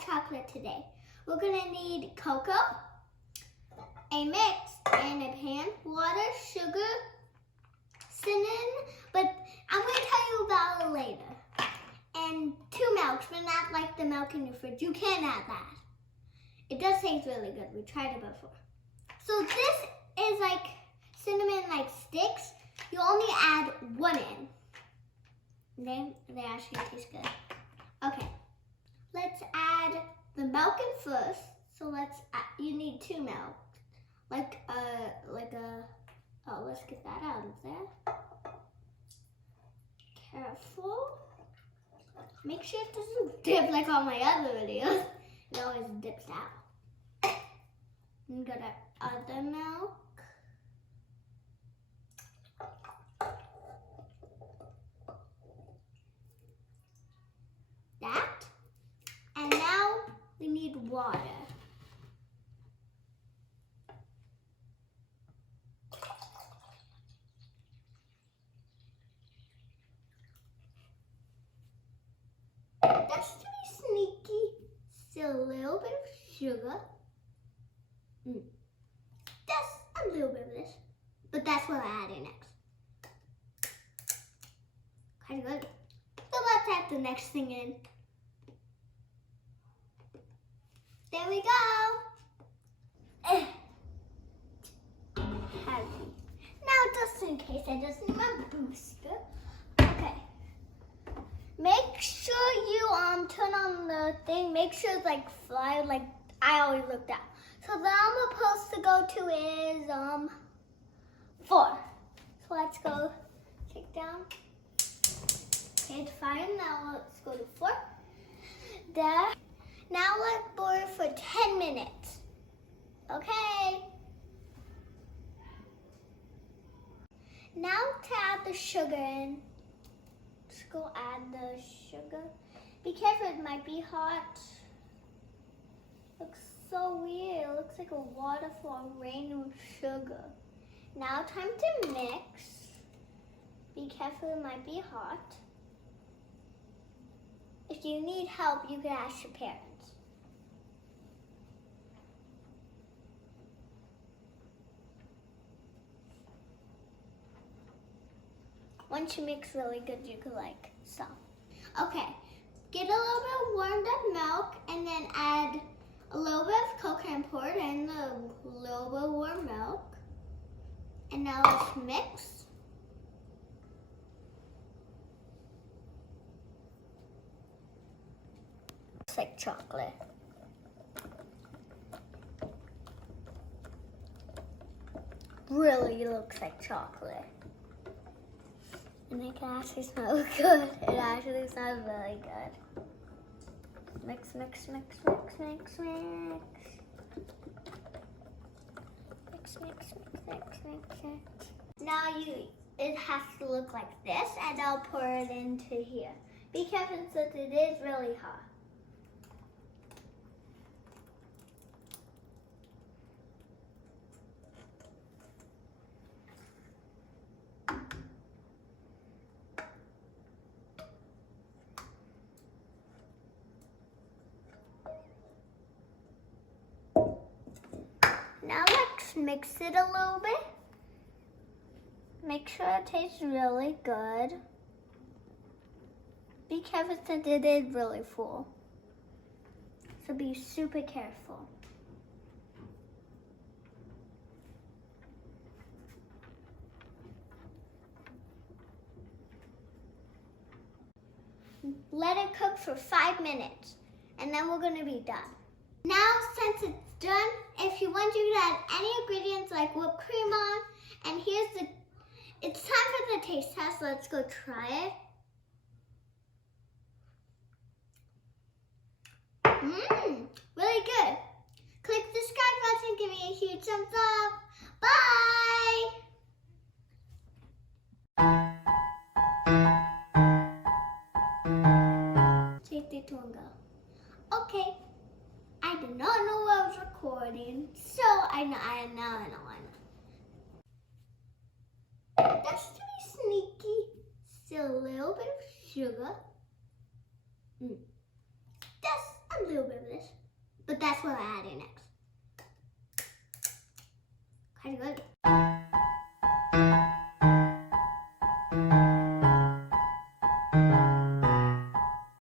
dark chocolate today. We're gonna need cocoa, a mix in a pan, water, sugar, cinnamon, but I'm gonna tell you about it later. And 2 milks, but not like the milk in your fridge. You can add that. It does taste really good. We tried it before. So this is like cinnamon like sticks. You only add 1 in. Okay, they actually taste good. Okay, let's add the milk in first. So you need 2 milk. Oh, let's get that out of there. Careful. Make sure it doesn't dip like all my other videos. It always dips out. And got our other milk. That. And now we need water. Just to be sneaky, still a little bit of sugar. Just a little bit of this, but that's what I add in next. Kind of good. So let's add the next thing in. There we go. Heavy. Now just in case I just need my booster. Okay. Make sure you turn on the thing. Make sure it's like fly, like I always look down. So the I'm supposed to go to is 4. So let's go take down. Okay, it's fine. Now let's go to 4. There. Now let's boil for 10 minutes. Okay. Now to add the sugar in. Let's go add the sugar. Be careful, it might be hot. Looks so weird. It looks like a waterfall rain with sugar. Now time to mix. Be careful, it might be hot. If you need help, you can ask your parents. Once you mix really good, you can like so. Okay, get a little bit of warmed up milk and then add a little bit of coca and pour it in the little bit of warm milk. And now let's mix. It's like chocolate. Really looks like chocolate. And it can actually smell good. It actually smells really good. Mix, mix, mix, mix, mix, mix. Mix, mix, mix, mix, mix, mix. Now it has to look like this, and I'll pour it into here. Be careful since it is really hot. Now let's mix it a little bit. Make sure it tastes really good. Be careful since it is really full. So be super careful. Let it cook for 5 minutes and then we're gonna be done. Now, since it's done, if you want, you can add any ingredients like whipped cream on. And it's time for the taste test. Let's go try it. Really good. Click the subscribe button, give me a huge thumbs up. Bye! Take the 2 and go. Okay. I did not know I was recording, so I know. Just to be sneaky, still a little bit of sugar. Just a a little bit of this, but that's what I add in next. Okay, good.